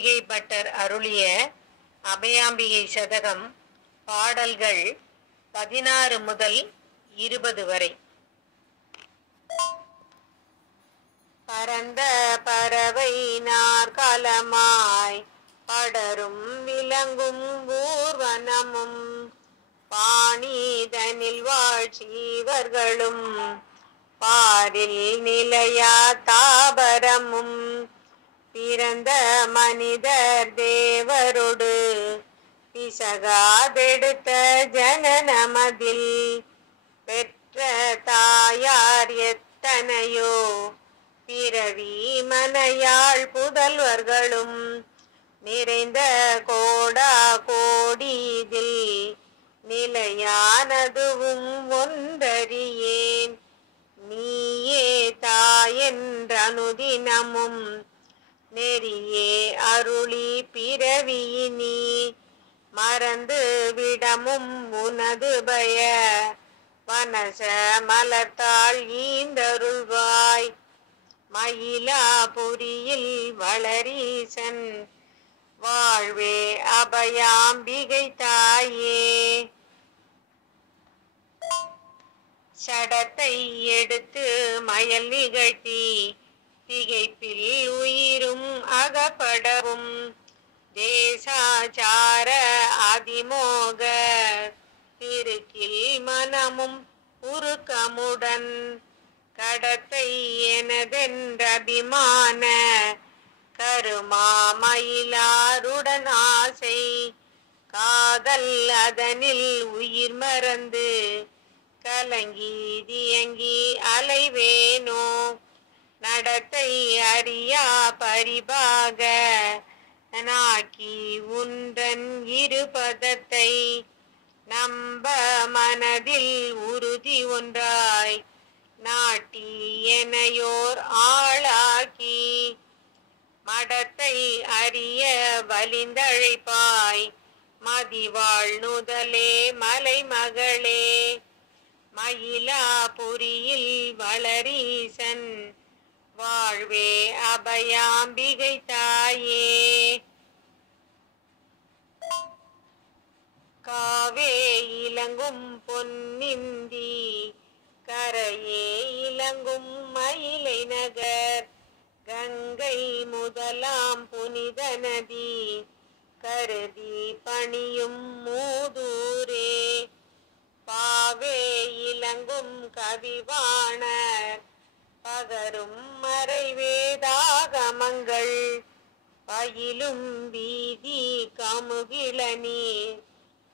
Ambigai butter அருளிய அபயாம்பிகை சதகம் பாடல்கள் 16 முதல் 20 வரை. பரந்த பறவை நாற்காலமாய் படரும் விலங்கும் ஊர்வனமும் பாணிதனில் வாழ்ச்சீவர்களும் பாரில் நிலையா தாபரமும் பிறந்த மனிதர் தேவரோடு பிசகாதெடுத்த ஜனனமதில் பெற்ற தாயார் எத்தனையோ பிறவி மனையாள் புதல்வர்களும் நிறைந்த கோடா கோடிதில் நிலையானதுவும் ஒன்றறியேன். நீயே தாயென்றனுதினமும் நெறியே அருளி பிறவியினி மறந்து விடமும் உனது பய வனச மலர்த்தாள் ஈந்தருள்வாய். மயிலாபுரியில் வளரீசன் வாழ்வே அபயாம்பிகை தாயே. சடத்தை எடுத்து மயல் நிகழ்த்தி திகைப்பில் உயிரும் அகப்படவும் தேசாச்சார அதிமோக திருக்கில் மனமும் உருக்கமுடன் கடத்தை எனதென்றபிமான கருமாமயிலாருடன் ஆசை காதல் அதனில் உயிர் மறந்து கலங்கி தியங்கி அலைவேனோ. நடத்தை அறியா பரிபாக நாக்கி உன்றன் இருபதத்தை நம்ப மனதில் உறுதி ஒன்றாய் நாட்டி எனையோர் ஆளாக்கி மடத்தை அறிய வலிந்தழைப்பாய் மதிவாழ் நுதலே மலைமகளே. மயிலாபுரியில் வளரீசன் வாழ்வே அபயாம்பிகை தாயே. காவே இலங்கும் பொன்னிந்தி கரையே இலங்கும் மயிலை நகர் கங்கை முதலாம் புனித நதி கருதி பணியும் மூதூரே. பாவே இலங்கும் கவிவாணர் பகரும் மறைவேதாகமங்கள் பயிலும் வீதி கமுகிளநீர்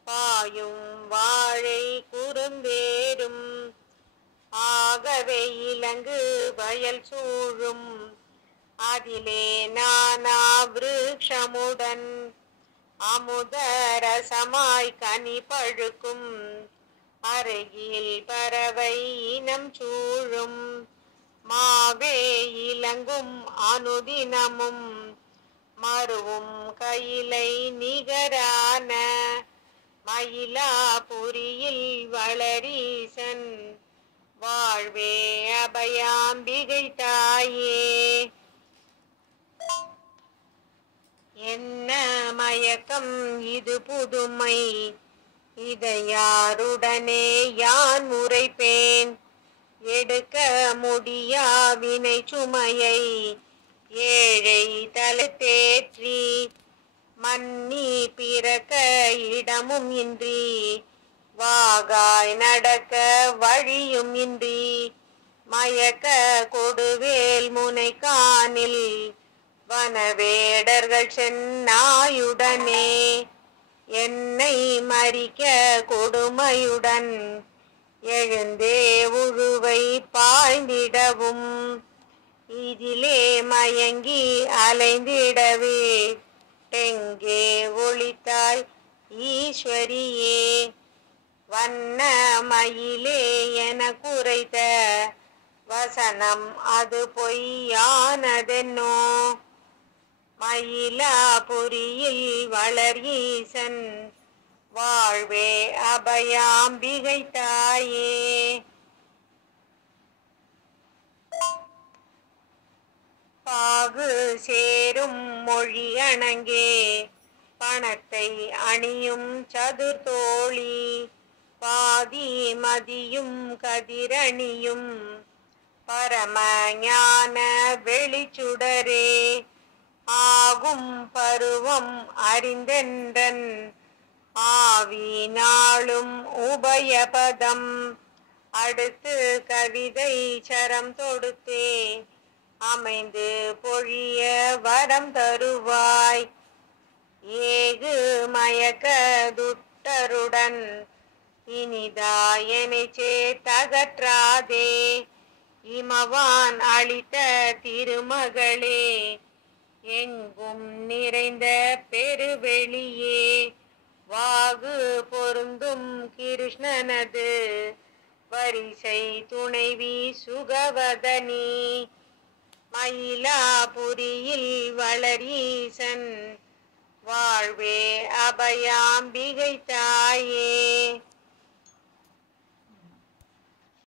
பாயும் வாழை குறும்பேரும் ஆகவே இலங்கு வயல் சூழும் அதிலே நானா விருட்சமுடன் அமுதரசமாய் கனி பழுக்கும் அருகில் பறவை இனம் சூழும் மாவே இலங்கும் அனுதினமும் மருவும் கையிலை நிகரான மயிலாபுரியில் வளரீசன் வாழ்வே அபயாம்பிகை தாயே. என்ன மயக்கம் இது புதுமை இதை யாருடனே யான் உரைப்பேன். எடுக்க முடியா வினை சுமையை ஏழை தலத்தேற்றி மன்னி பிறக்க இடமும் இன்றி வாகாய் நடக்க வழியும் இன்றி மயக்க கொடுவேல் முனை காணில் வனவேடர்கள் சென்னாயுடனே என்னை மறிக்க கொடுமையுடன் எழுந்தே உழுவை பாய்ந்திடவும் இதிலே மயங்கி அலைந்திடவே எங்கே ஒளித்தாய் ஈஸ்வரியே. வண்ண மயிலே என குறைத்த வசனம் அது பொய்யானதென்னோ. மயிலாபுரியில் வளர் ஈசன் வாழ்வே அபயாம்பிகை தாயே. பாகு சேரும் மொழி அணங்கே பணத்தை அணியும் சதுர்தோழி பாதி மதியும் கதிரணியும் பரம ஞான வெளிச்சுடரே ஆகும் பருவம் அறிந்தென்றன் ஆவி நாளும் உபயபதம் அடுத்து கவிதை சரம் தொடுத்தே அமைந்து பொழிய வரம் தருவாய் ஏகு மயக்க துட்டருடன் இனிதாயனை சேத்தகற்றாதே இமவான் அளித்த திருமகளே எங்கும் நிறைந்த பெருவெளியே வாகு பொருந்தும் கிருஷ்ணனது வரிசை துணைவி சுகவதனி மயிலாபுரியில் வளரீசன் வாழ்வே அபயாம்பிகை தாயே.